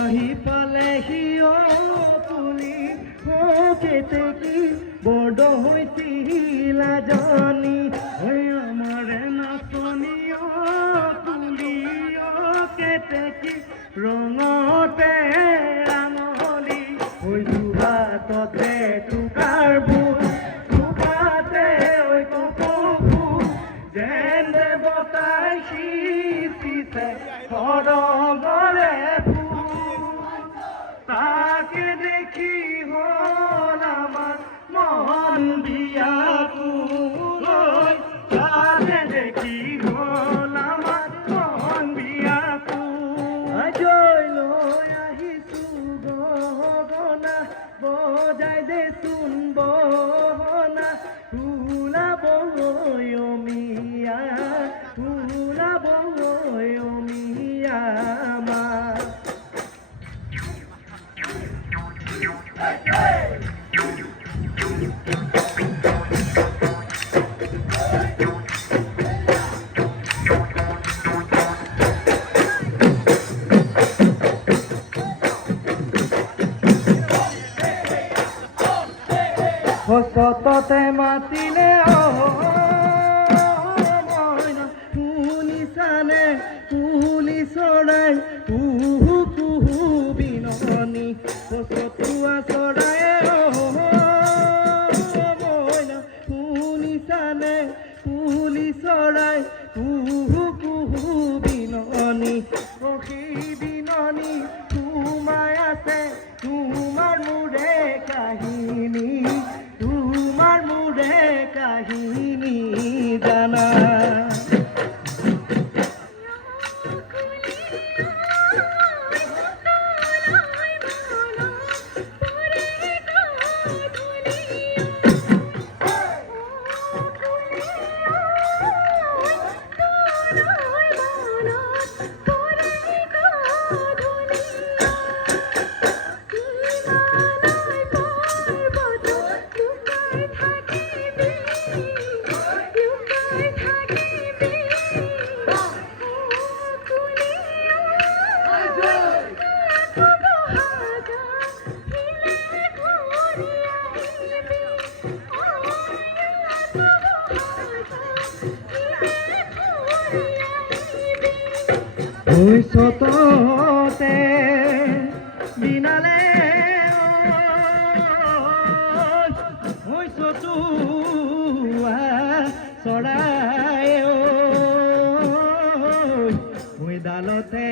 আহি পালেহি তুলি কেতেকী বৰদ হৈছিল জানি আমাৰে নাচনি তুলি কেতেকী ৰঙতে ৰাঙলি হাততে টুকাৰ বুট টুকাতে কপু যেন দেৱতাই সিঁচিছে সৰগৰে তাকে দেখি হল আমার মন বিয়াকুল তাকে দেখি হল আমার মন বিয়াকুল জয় লৈ আহিছো গগনা বজাই দেচোন বহনা ওলাব অমিয়া ওলাব অমিয়া মা সততে মাতিলে মইনা শুনিছানে কুলি চৰাই কুহু কুহু বিননি সতুৱা চৰাই মইনা শুনিছানে কুলি চৰাই কুহু কুহু বিননি সেই বিননি তোমায় আছে তোমাৰ মোৰে কাহিনী তোমাৰ মুড়ে কাহিনী জানা সততে বিনালে চতুৱা চৰাই ডালতে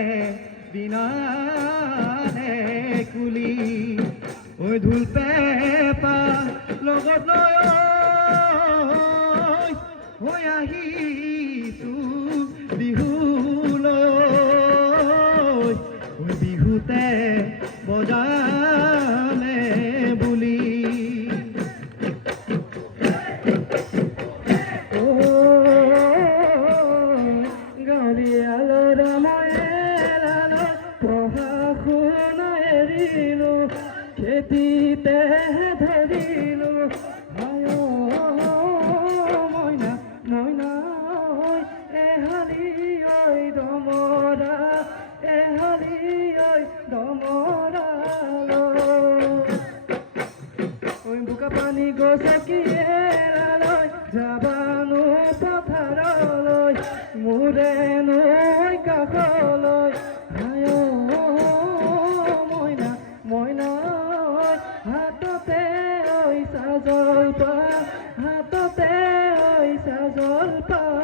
বিনালে কুলি ঢোল পেঁপা লগত লৈ আহিছো বিহুলৈ বিহুতে বজামে বুলি গাড়িয়ালৰ পঢ়া শুনা এৰিলো খেতিতে ধৰিলো মইনা মইনা চাকি এৰালৈ যাবানো পথাৰলৈ মোৰে নৈ কাষলৈ হায় মইনা মইনা হাততে ঐছা জলপান হাততে ঐছা জলপান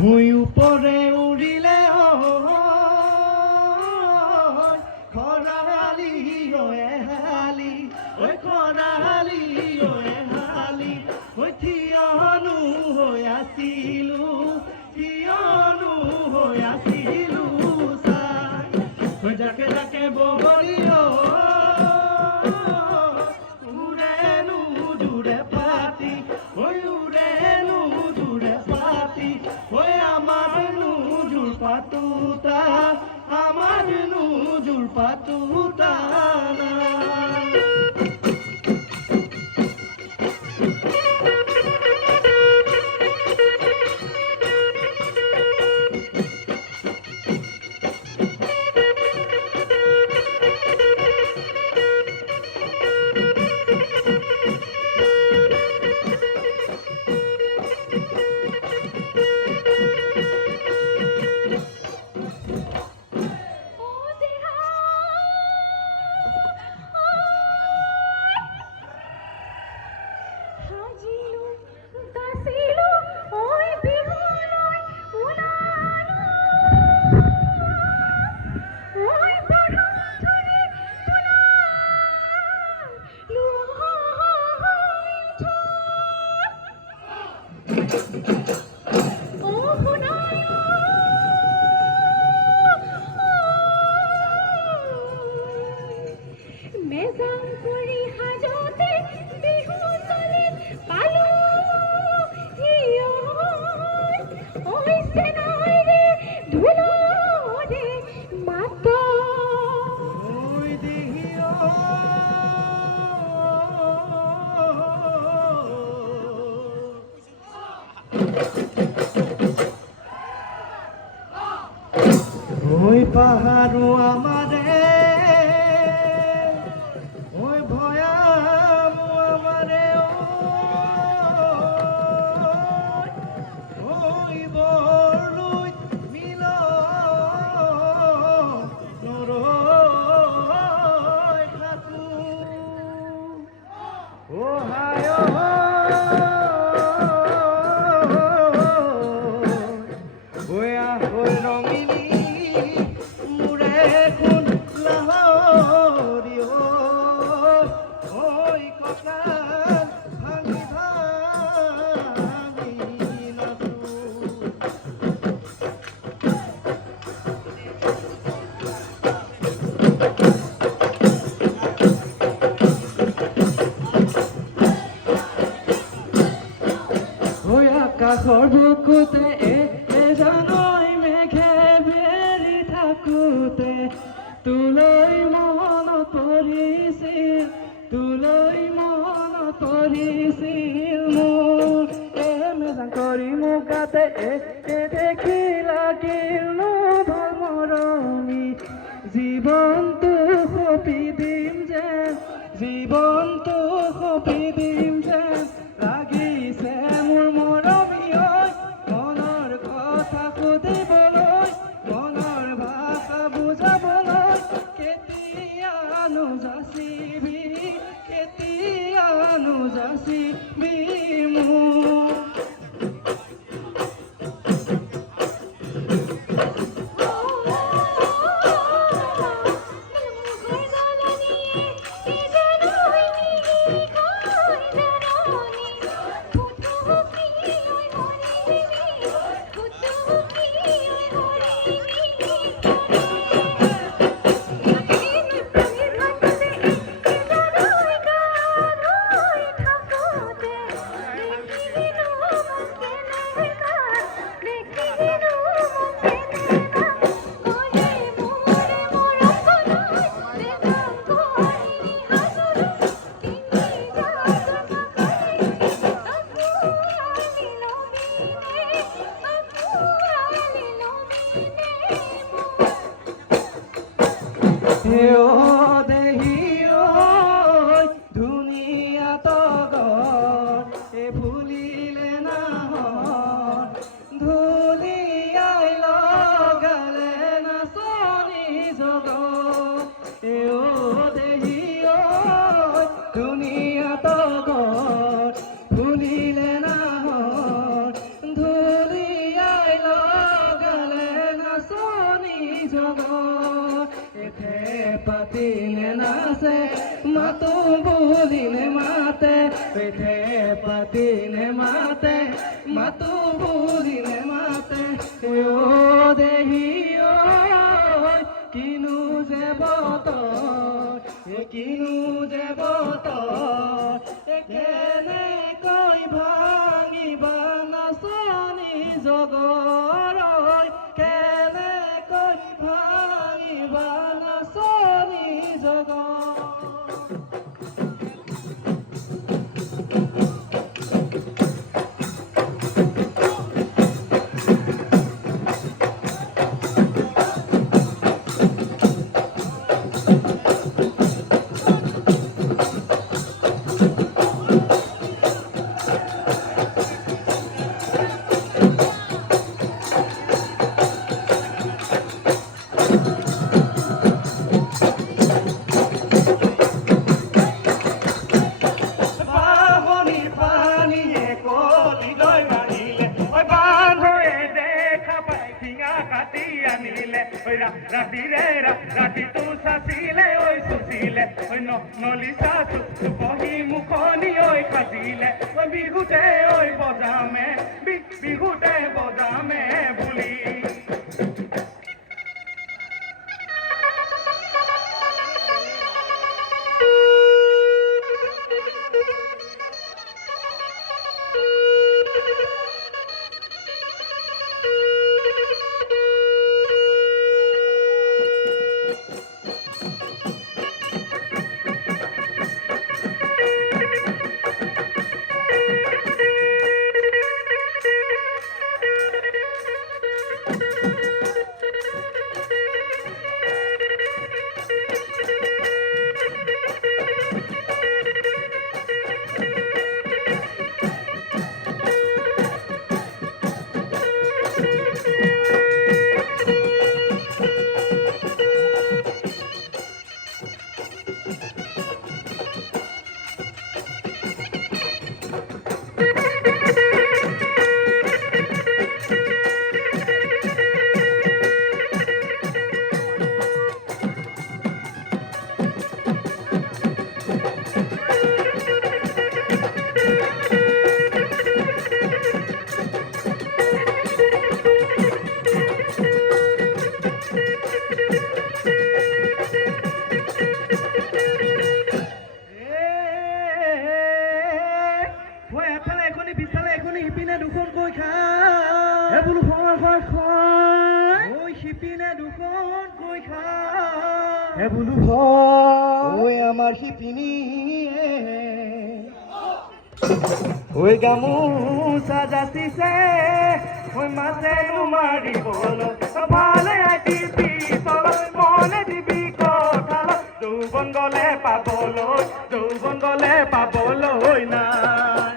ভুঁই ওপৰে উৰিলে খৰালি এহালি ঐ খৰালি এহালি ঐ থিয়নো হৈ আছিলো থিয়নো হৈ আছিলো চাই জাকে জাকে বগৰী উৰেনো জোৰে পাতি উৰেনো জোৰে পাতি পাতুতা আমার নুজুল পাতুতা ওই পাহাড়ো আমারে ওই ভয়াম আমারে ওই বড়ই মিল নরয় থাকু ও হায় ওই আহর রঙিনী আকাশৰ বুকুতে এজানৈ মেঘে বেৰি থাকোঁতে তোলৈ মনত পৰিছিল মোৰ মেজান কৰি মোক গাতে দেখি লাগিল ভাল মৰমি জীৱনটো সপি দিম যেন লাগিছে মোৰ মৰমী মনৰ কথা সুধিবলৈ মনৰ ভাষা বুজাবলৈ কেতিয়ানো যাচিবি মোক পাতিনে নাচে মাতো বুলিনে মাতে পিঠে পাতিনে মাতে মাতো বুলিনে মাতে ও দেহি ঐ কিনো যে বতৰ কিনো যে বতৰ কেনেকৈ ভাঙিবা নাচনি জগৰ কেনেকৈ ভাঙিবা নাচনি জগৰ ৰাতি তো চাচিলে ঐ চুচিলে ঐ নলিচা চুপহি মুখনি ঐ খাজিলে ঐ বিহুতে ঐ বজামে বিহুতে বজামে বুলি আমাৰ শিপিনী ঐ গামোচা যাচিছে ঐ মাছে নুমাৰিবলৈ ভালে দিবি তলৈ মনে দিবি কথালৈ যৌৱন গলে পাবলৈ নাই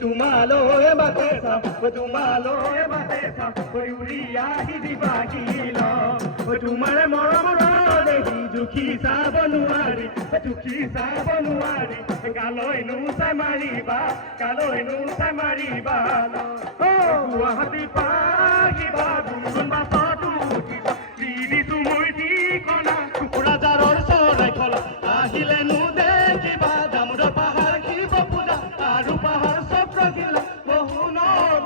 তোমালৈ বাটে চাম তোমালৈ বাটে চাম উৰি আহি দিবা কিল তোমাৰ মৰমৰ দেখি দুখী চাব নোৱাৰি দুখী চাব নোৱাৰি গালৈ নোচাই মাৰিবা গালৈ নোচাই মাৰিবা গুৱাহাটী পাহিবা গুণগুণ বাছতো উঠিবা দি দিছো মই ঠিকনা কোকৰাঝাৰৰ চৰাইখলা আহিলে দেখিবা দামোদৰ পাহাৰ শিৱ পূজা আৰু পাহাৰ চক্ৰশিলা বহু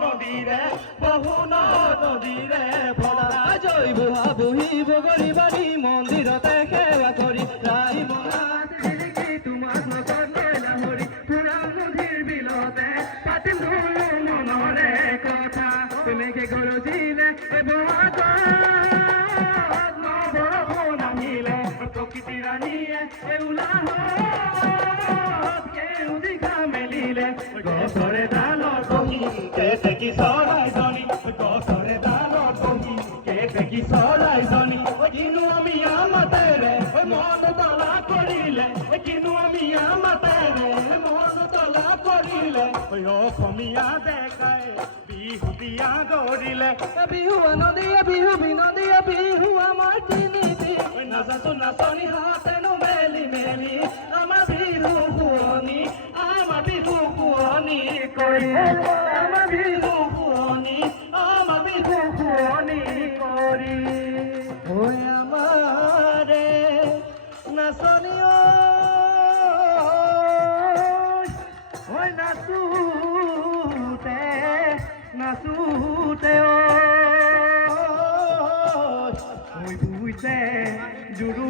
নদীৰে ভৰা জয় বুঢ়া বুঢ়ী বগৰী বাৰী মন্দিৰতে সেৱা কৰি ৰাই মনাত জিলিকি তোমাক লগত লৈ লাহৰি পুৰা নদীৰ বিলতে পাতিম ধুম মনৰে কথা তেনেকে গৰজিলে বহাগত নৱবৰষুণ আহিলে প্ৰকৃতি ৰাণীয়ে উলাহত সেউজী ঘাম মেলিলে গছৰে ডালত বহি দেখি চৰাইজনী গছৰে ডালত বহি দেখি চৰাইজনী কিনো আমি আমাতেৰে মন তলা কৰিলে কিনো আমি আমাতেৰে মন তলা কৰিলে অসমীয়া ডেকাই বিহু বিয়া দৌৰিলে বিহু আনন্দীয়া বিহু বিনন্দীয়া বিহু আমাৰ তিনিটি নাচাতো নাচনি হাতেনো মেলি মেলি আমাৰ বিহু শুৱনি কৰি আমাৰ বিহু শুৱনি কৰি ঐ আমাৰে নাচনি ঐ নাচোতে ঐ বুইছে জুৰু